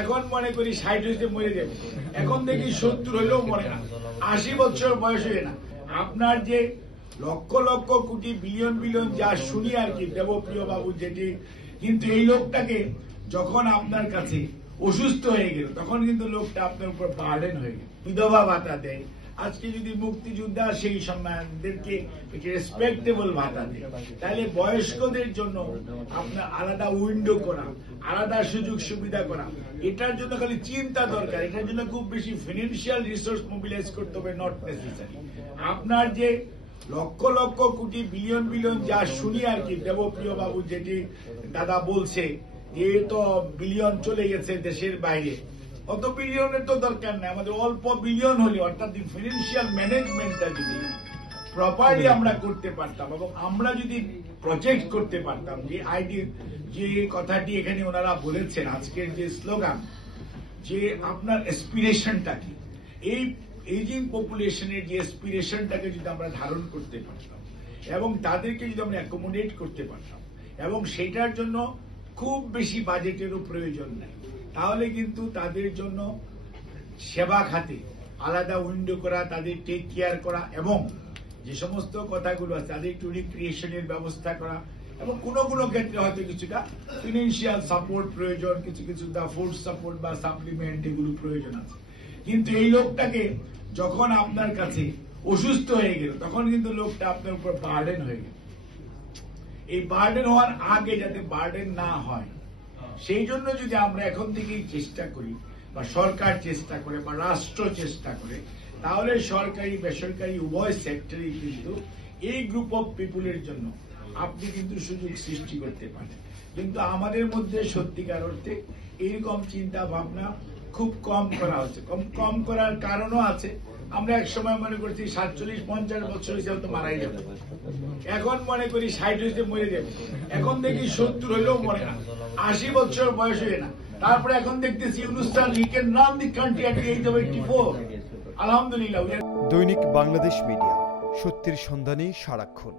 এখন মনে করি 60 হইতে মরে যাবে, এখন দেখি 70 হইলেও মরে না, 80 বছর বয়স হয়ে না। আপনার যে লক্ষ লক্ষ কোটি বিলিয়ন বিলিয়ন যা শুনি আর কি দেবপ্রিয় বাবু যেটি, কিন্তু এই লোকটাকে যখন আপনার কাছে অসুস্থ হয়ে গেল তখন কিন্তু লোকটা আপনার উপর বার্ডেন হয়ে গেল। বিধবা ভাতা দেয়, আজকে যদি মুক্তিযোদ্ধা সেই সম্মানদেরকে রেসপেক্টেবল ভাতা দেয়, তাহলে বয়স্কদের জন্য আপনার আলাদা উইন্ডো করা, আলাদা সুযোগ সুবিধা করা, এটার জন্য খালি চিন্তা দরকার। এটার জন্য খুব বেশি ফিনান্সিয়াল রিসোর্স মোবিলাইজ করতে হবে, নট নেসেসারি। আপনার যে লক্ষ লক্ষ কোটি বিলিয়ন বিলিয়ন যা শুনি আর কি দেবপ্রিয় বাবু যেটি দাদা বলছে, এ তো বিলিয়ন চলে গেছে দেশের বাইরে, অত বিলিয়নের তো দরকার নেই। আমাদের অল্প বিলিয়ন হলে, অর্থাৎ ফিনান্সিয়াল ম্যানেজমেন্টটা যদি প্রপারলি আমরা করতে পারতাম এবং আমরা যদি প্রজেক্ট করতে পারতাম, যে আইডিয়া যে কথাটি এখানে ওনারা বলেছেন, আজকের যে স্লোগান, যে আপনার এসপিরেশনটা কি, এই এজিং পপুলেশনের যে এসপিরেশনটাকে যদি আমরা ধারণ করতে পারতাম এবং তাদেরকে যদি আমরা অ্যাকোমোডেট করতে পারতাম এবং সেইটার জন্য খুব বেশি বাজেটেরও প্রয়োজন নেই, তাহলে কিন্তু তাদের জন্য সেবা খাতে আলাদা উইন্ডো করা, তাদের টেক কেয়ার করা এবং যে সমস্ত কথাগুলো আছে তাদের একটু রিক্রিয়েশনের ব্যবস্থা করা এবং কোনো কোনো ক্ষেত্রে হয়তো কিছুটা ফিনান্সিয়াল সাপোর্ট প্রয়োজন, কিছু কিছু ফুড সাপোর্ট বা সাপ্লিমেন্ট এগুলো প্রয়োজন আছে। কিন্তু এই লোকটাকে যখন আপনার কাছে অসুস্থ হয়ে গেল তখন কিন্তু লোকটা আপনার উপর বার্ডেন হয়ে গেল। এই বার্ডেন হওয়ার আগে যাতে বার্ডেন না হয় সেই জন্য যদি আমরা এখন থেকেই চেষ্টা করি বা সরকার চেষ্টা করে বা রাষ্ট্র চেষ্টা করে, তাহলে সরকারি বেসরকারি উভয় সেক্টরে কিন্তু এই গ্রুপ অফ পিপুলের জন্য আপনি কিন্তু সুযোগ সৃষ্টি করতে পারেন। কিন্তু আমাদের মধ্যে সত্যিকার অর্থে এইরকম চিন্তা ভাবনা খুব কম করা হচ্ছে। কম করার কারণও আছে। আমরা এক সময় মনে করছি 47-50 বছর হিসাবে তো মারাই যাবে, এখন মনে করি 60 হইতে মরে যাবে, এখন দেখি 70 হইলেও মরে না, 80 বছর বয়স হয়ে না। তারপরে এখন দেখতেছি ইউনুস্টান he can run the country at the age of 84। আলহামদুলিল্লাহ। দৈনিক বাংলাদেশ মিডিয়া, সত্যের সন্ধানে সারাক্ষণ।